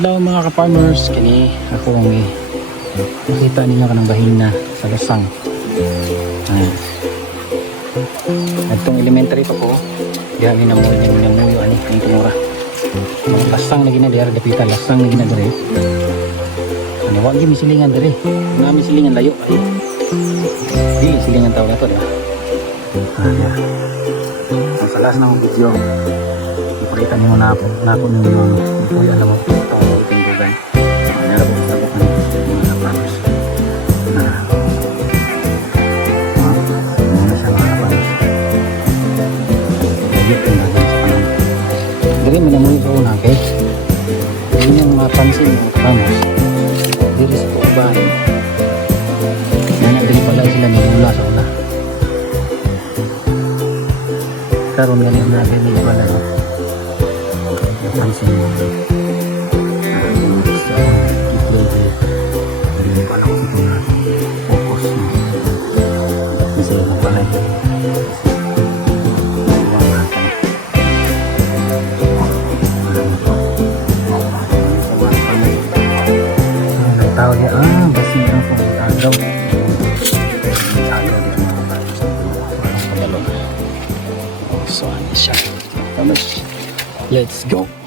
Adlaw mga ka-farmers, kini ako ang nakita ninyo ka ng bahina sa lasang. Itong elementary pa po, diyan ni namuyo ani ning tumura. Mga lasang na ginadira dapita lasang na ginadira. Ano wa gyud misilingan diri. Na misilingan layo ay. Dili silingan tawo nato diba? Ang salas ng video. Ipakita niyo na ako ng kuya alam mo. Diri minamuyo sa una kay hindi nang mapansin ng farmers diri sa tuban na diri pala sila nagula sa una karon ganin natin dili pala napansin mo dili pala ko ito na focus kasi pala tao niya, basin na po ang agaw. So, ano siya? Let's go.